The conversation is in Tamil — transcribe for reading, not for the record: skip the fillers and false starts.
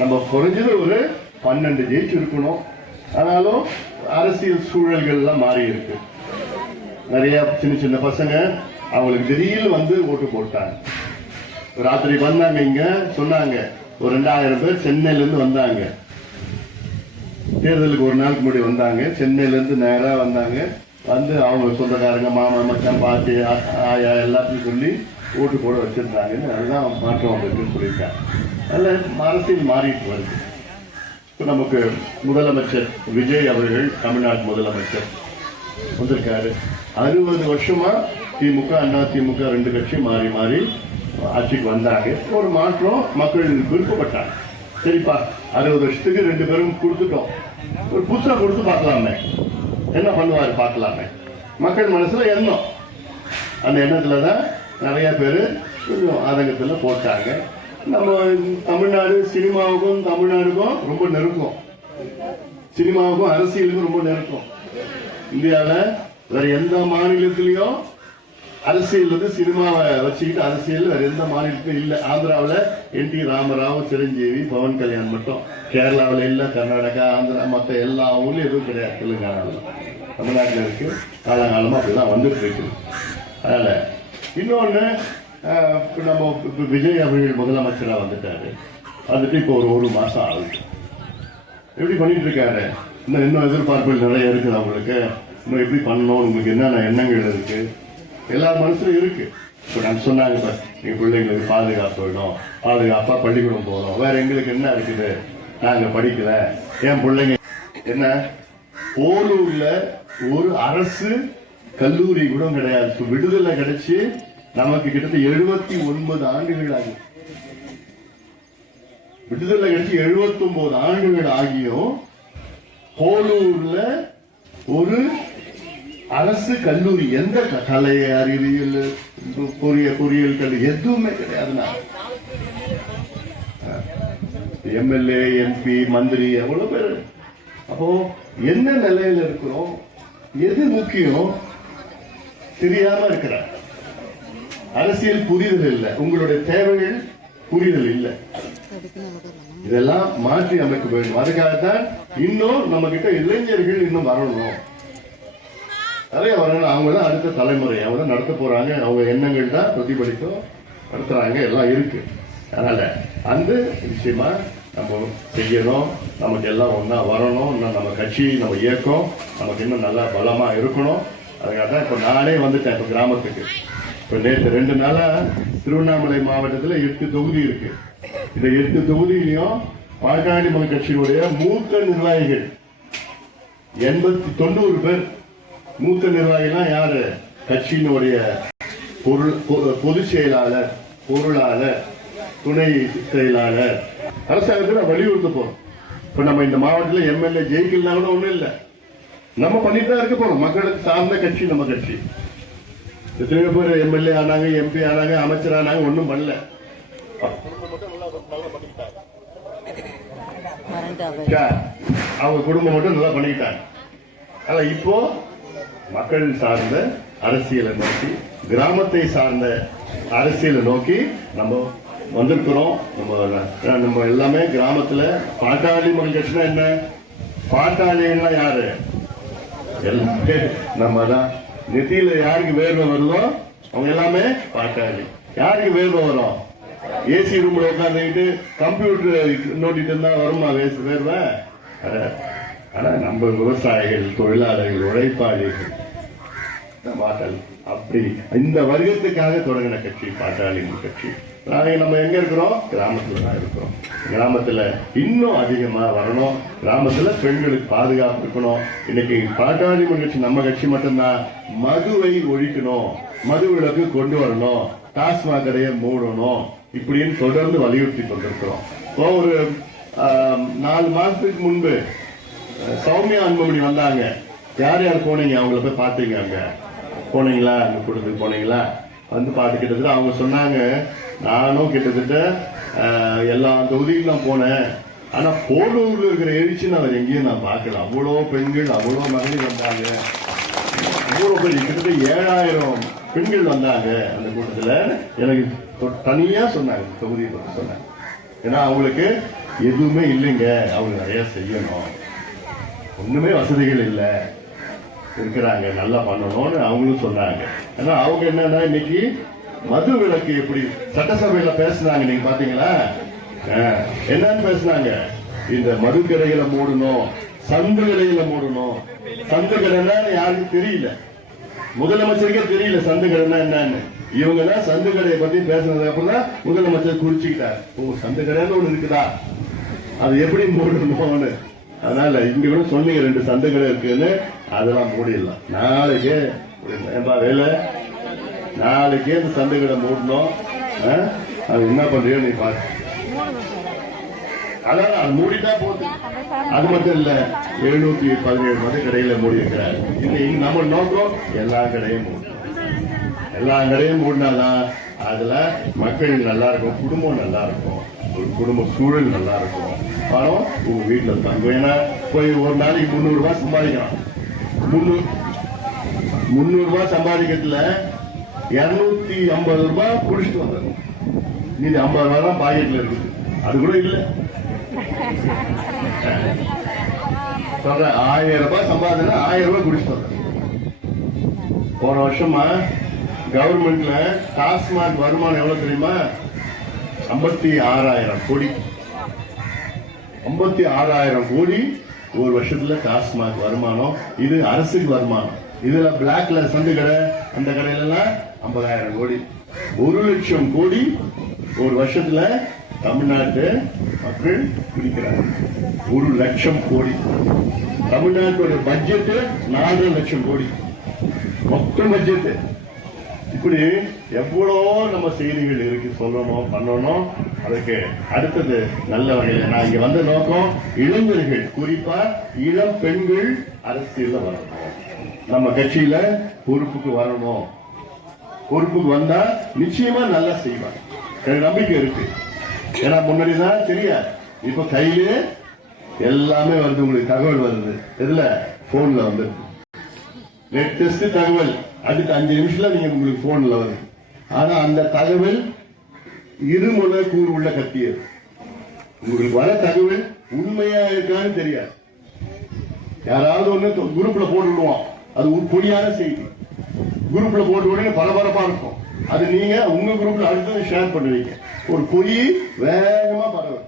நம்ம குறைஞ்சது ஒரு 12 ஜெயிச்சு இருக்கணும். ஆனாலும் அரசியல் சூழல்கள்லாம் மாறி இருக்கு. நிறைய சின்ன சின்ன பசங்க அவங்களுக்கு திடீர்னு வந்து ஓட்டு போட்டாங்க. ராத்திரி வந்தாங்க, இங்க சொன்னாங்க ஒரு 2000 பேர் சென்னையில இருந்து வந்தாங்க. தேர்தலுக்கு ஒரு நாளுக்கு முன்னாடி வந்தாங்க. சென்னையில இருந்து நேரா வந்தாங்க. வந்து அவங்க சொந்தக்காரங்க, மாமா, மச்சான், பாட்டி, ஆயா எல்லாத்தையும் சொல்லி ஓட்டு போட வச்சிருந்தாங்கன்னு. அதுதான் மாற்றம் வந்திருக்குன்னு சொல்லியிருக்காங்க. அதில் அரசியல் மாறிட்டு வருது. இப்போ நமக்கு முதலமைச்சர் விஜய் அவர்கள் தமிழ்நாடு முதலமைச்சர் வந்திருக்காரு. 60 வருஷமா திமுக, அண்ணா திமுக 2 கட்சி மாறி மாறி ஆட்சிக்கு வந்தாங்க. ஒரு மாற்றம் மக்கள் விருப்பப்பட்டாங்க. சரிப்பா, 60 வருஷத்துக்கு 2 பேரும் கொடுத்துட்டோம், ஒரு புதுசா கொடுத்து பார்க்கலாமே, என்ன பண்ணுவாரு பார்க்கலாமே. மக்கள் மனசுல எண்ணம், அந்த எண்ணத்துலதான் நிறைய பேர் கொஞ்சம் ஆதங்கத்துல போட்டாங்க. நம்ம தமிழ்நாடு சினிமாவுக்கும் தமிழ்நாடுக்கும் ரொம்ப நெருக்கம், சினிமாவுக்கும் அரசியலுக்கும் ரொம்ப நெருக்கம். இந்தியாவில் வேற எந்த மாநிலத்திலையும் அரசியல் வந்து சினிமாவை வச்சுக்கிட்டு அரசியல் வேற எந்த மாநிலத்திலும் இல்லை. ஆந்திராவில் என்.டி. ராமராவ், சிரஞ்சீவி, பவன் கல்யாண் மட்டும். கேரளாவில் இல்லை, கர்நாடகா, ஆந்திரா, மற்ற எல்லா ஊர்லயும் எதுவும் கிடையாது. தெலுங்கானாவில், தமிழ்நாட்டில் இருக்கு. காலங்காலமா அப்படிதான் வந்துட்டு இருக்கு. அதனால இன்னொன்னு, நம்ம விஜய் அவர்கள் முதலமைச்சரா வந்துட்டாரு. வந்துட்டு இப்போ ஒரு மாசம் ஆகுது. எப்படி பண்ணிட்டு இருக்காரு? இன்னும் எதிர்பார்ப்புகள் நிறைய இருக்குது அவங்களுக்கு. இன்னும் எப்படி பண்ணணும், உங்களுக்கு என்னென்ன எண்ணங்கள் இருக்கு, எல்லார் மனசுல இருக்கு. இப்போ நான் சொன்னாங்க, எங்க பிள்ளைங்களுக்கு பாதுகாப்பு வேணும், பாதுகாப்பா பள்ளிக்கூடம் போகணும், வேற எங்களுக்கு என்ன இருக்குது, நாங்க படிக்கல, என் பிள்ளைங்க என்ன. போலூர்ல ஒரு அரசு கல்லூரி கூட கிடையாது. விடுதலை கிடைச்சு நமக்கு கிட்டத்தட்ட 79 ஆண்டுகள் ஆகும். விடுதலை கிடைச்சி 79 ஆண்டுகள் ஆகியும் போலூர்ல ஒரு அரசு கல்லூரி, எந்த கலை, அறிவியல், பொறியியல் கல்வி எதுவுமே கிடையாதுன்னா. எம்எல்ஏ, எம்பி, மந்திரி எவ்வளவு பேர். அப்போ என்ன நிலையில இருக்கிறோம், எது முக்கியம் தெரியாம இருக்கிற. அரசியல் புரிதல் இல்லை, உங்களுடைய தேவைகள் புரிதல் இல்லை. இதெல்லாம் மாற்றி அமைக்க வேண்டும். அதுக்காகத்தான் இன்னும் நம்ம கிட்ட இளைஞர்கள் இன்னும் வரணும், நிறைய வரணும். அவங்க தான் அடுத்த தலைமுறை, அவங்க தான் நடத்த போறாங்க. அவங்க எண்ணங்கள் தான் பிரதிபலிக்கும், நடத்துறாங்க, எல்லாம் இருக்கு. அதனால அந்த விஷயமா நம்ம செய்யணும். நமக்கு எல்லாம் ஒன்னா வரணும். இன்னும் நம்ம கட்சி, நம்ம இயக்கம் நமக்கு இன்னும் நல்லா பலமா இருக்கணும். அதுக்காக தான் இப்ப நானே வந்துட்டேன் இப்ப கிராமத்துக்கு. இப்ப நேற்று 2 நாளா திருவண்ணாமலை மாவட்டத்தில் 8 தொகுதி இருக்கு. இந்த 8 தொகுதியிலையும் பாட்டாளி மக்கள் கட்சியினுடைய மூத்த நிர்வாகிகள் 90 பேர். மூத்த நிர்வாகிகள் யாரு? கட்சியினுடைய பொதுச் செயலாளர், பொருளாளர், துணை செயலாளர். அரசாங்கத்தை வலியுறுத்த போறோம். இப்ப நம்ம இந்த மாவட்டத்தில் எம்எல்ஏ ஜெயிக்கலாம் கூட ஒண்ணும் இல்லை, நம்ம பண்ணிட்டு தான் இருக்க போறோம். மக்களுக்கு சார்ந்த கட்சி நம்ம கட்சி. எத்தனையோ பேர் எம்எல்ஏ ஆனாங்க, எம்பி ஆனாங்க, அமைச்சர் ஆனாங்க, ஒன்னும் பண்ணல. அவங்க குடும்பம் மட்டும் நல்லா பண்ணிக்கிட்டாங்க. ஆனா இப்போ மக்கள் சார்ந்த அரசியலை நோக்கி, கிராமத்தை சார்ந்த அரசியலை நோக்கி நம்ம வந்திருக்கிறோம். நம்ம எல்லாமே கிராமத்துல பாட்டாளி மக்கள் கட்சினா என்ன, பாட்டாளின்னா யாரு? எல்லாமே நம்ம தான். நெத்தியில யாருக்கு வேர்வை வருதோ அவங்க எல்லாமே பாட்டாளி. யாருக்கு வேர்வை வரும்? ஏசி ரூம்ல உட்காந்துக்கிட்டு கம்ப்யூட்டர் நோட்டிட்டு இருந்தா வருமா வேர்வை? ஆனா நம்ம விவசாயிகள், தொழிலாளர்கள், உழைப்பாளிகள் பாட்டாளி. அப்படி இந்த வர்க்கத்துக்காக தொடங்கின கட்சி பாட்டாளி கட்சி. நம்ம எங்க இருக்கிறோம்? கிராமத்துல தான் இருக்கிறோம். கிராமத்துல இன்னும் அதிகமா வரணும். கிராமத்துல பெண்களுக்கு பாதுகாப்பு இருக்கணும். இன்னைக்கு பாட்டாளி கட்சி நம்ம கட்சி மட்டும்தான். மதுவை ஒழிக்கணும், மது விலக்கு கொண்டு வரணும், டாஸ்மாக் கடையை மூடணும், இப்படின்னு தொடர்ந்து வலியுறுத்தி கொண்டிருக்கிறோம். ஒரு 4 மாசத்துக்கு முன்பு சௌமியா அன்புமணி வந்தாங்க. யார் யார் போனீங்க? அவங்கள போய் பாத்தீங்க? அங்க போனீங்களா? அங்க கூட்டத்துக்கு போனீங்களா? வந்து பாத்து கிட்டத்தட்ட அவங்க சொன்னாங்க, நானும் கிட்டத்தட்ட எல்லா தொகுதிக்கும் போனேன். ஆனா போலூர்ல இருக்கிற எழுச்சி நான் எங்கேயும் நான் பார்க்கல. அவ்வளோ பெண்கள், அவ்வளோ மகளிர் வந்தாங்க. அவ்வளோ பேர், கிட்டத்தட்ட 7000 பெண்கள் வந்தாங்க அந்த கூட்டத்துல. எனக்கு தனியா சொன்னாங்க, தொகுதியை பற்றி சொன்னாங்க. ஏன்னா அவங்களுக்கு எதுவுமே இல்லைங்க, அவங்க நிறைய செய்யணும், ஒண்ணுமே வசதிகள் இல்லை இருக்கிறாங்க, நல்லா பண்ணணும்னு அவங்களும் சொன்னாங்க. ஆனா அவங்க என்னன்னா இன்னைக்கு மது விலக்கு எப்படி சட்டசபையில பேசினாங்க, நீங்க பாத்தீங்களா? என்னன்னு பேசினாங்க? இந்த மது கடைகளை மூடணும், சந்து கடைகளை மூடணும். சந்து கடைன்னா யாருக்கும் தெரியல, முதலமைச்சருக்கே தெரியல சந்து கடைன்னா என்னன்னு. இவங்க தான் சந்து கடையை பத்தி பேசுனதுக்கு அப்புறம் தான் முதலமைச்சர் குறிச்சுக்கிட்டார், ஓ சந்து கடைன்னு ஒண்ணு இருக்குதா, அது எப்படி மூடணும்னு. அதனால இங்க கூட சொன்னீங்க 2 சந்து கடை இருக்குன்னு, அதெல்லாம் மூடிடலாம் நாளைக்கே. வேலை நாளைக்கே இந்த சந்து கடை மூடணும். அது என்ன பண்றியோ நீ பாரு. அதான் அது மூடிட்டா போகுது. அது மட்டும் இல்ல, 717 மத கடையில மூடி இருக்கிறார். நம்ம நோக்கம் எல்லா கடையும் மூடணும். எல்லா கடையும் மூடினாதான் அதுல மக்கள் நல்லா இருக்கும், குடும்பம் நல்லா இருக்கும், ஒரு குடும்ப சூழல் நல்லா இருக்கும். பணம் உங்க வீட்டுல தங்கும். ஏன்னா போய் ஒரு நாளைக்கு 300 ரூபாய் சம்பாதிக்கலாம். 300 ரூபாய் சம்பாதிக்கிறதுல 250 ரூபாய் குடிச்சிட்டு வந்தது, மீதி 50 ரூபாய் தான் பாக்கெட்ல இருக்குது. அது கூட இல்ல சொல்ற 1000 ரூபாய் சம்பாதினா 1000 ரூபாய் குடிச்சிட்டு வந்தது. போன வருஷமா கவர்மெண்ட்ல டாஸ்மாக் வருமானம் எவ்வளவு தெரியுமா? 56,000 கோடி. 56,000 கோடி ஒரு வருஷத்துல டாஸ்மாக் வருமானம். இது அரசுக்கு வருமானம். இதுல பிளாக்ல சந்து கடை, அந்த கடையில எல்லாம் 50,000 கோடி. 1 லட்சம் கோடி ஒரு வருஷத்துல தமிழ்நாட்டு மக்கள் குடிக்கிறாங்க. 1 லட்சம் கோடி. தமிழ்நாட்டோட பட்ஜெட் 4 லட்சம் கோடி மொத்த பட்ஜெட். இப்படி எவ்வளோ நம்ம செய்திகள் இருக்கு, சொல்லணும், பண்ணணும். அதுக்கு அடுத்தது நல்ல வகையில் நான் இங்க வந்த நோக்கம், இளைஞர்கள், குறிப்பா இளம் பெண்கள் அரசியல வரணும், நம்ம கட்சியில பொறுப்புக்கு வரணும். பொறுப்புக்கு வந்தா நிச்சயமா நல்லா செய்வாங்க, எனக்கு நம்பிக்கை இருக்கு. ஏன்னா முன்னாடிதான் தெரியாது, இப்ப கையிலே எல்லாமே வருது, உங்களுக்கு தகவல் வருது. எதுல? போன்ல வந்து லேட்டஸ்ட் தகவல் அடுத்த 5 நிமிஷத்துல நீங்க உங்களுக்கு போன்ல வருது. ஆனா அந்த தகவல் இருமுனை கூறு உள்ள கத்தியது. உங்களுக்கு வர தகவல் உண்மையா இருக்கான்னு தெரியாது. யாராவது ஒண்ணு குரூப்ல போட்டுடுவான், அது பொய்யான செய்தி. குரூப்ல போட்டு உடனே பரபரப்பா இருக்கும். அது நீங்க உங்க குரூப்ல அடுத்தது ஷேர் பண்ணுவீங்க, ஒரு பொய் வேகமா பரவும்.